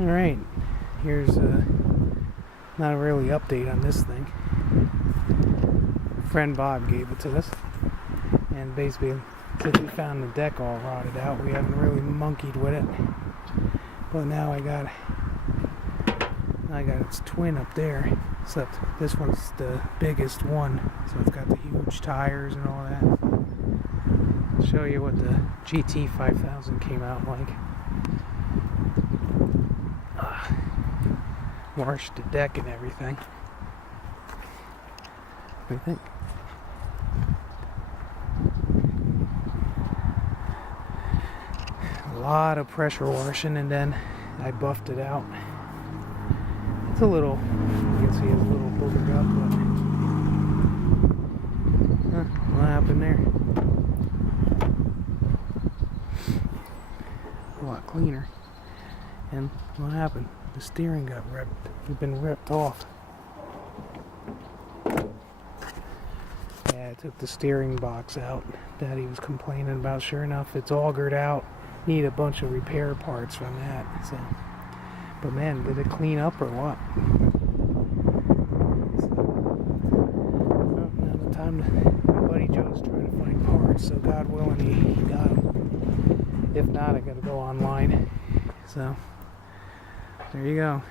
Alright, here's not a really update on this thing. Friend Bob gave it to us, and basically since we found the deck all rotted out, we haven't really monkeyed with it. But now I got its twin up there, except this one's the biggest one, so it's got the huge tires and all that. I'll show you what the GT5000 came out like. Washed the deck and everything. What do you think? A lot of pressure washing, and then I buffed it out. It's a little, you can see it's a little boogered up, but what happened there? A lot cleaner. And what happened? The steering got ripped. It's been ripped off. Yeah, I took the steering box out that he was complaining about. Sure enough, it's augered out. Need a bunch of repair parts from that. So, but man, did it clean up or what? So, now the time to, my buddy Joe's trying to find parts. So God willing, he got them. If not, I gotta go online. So there you go.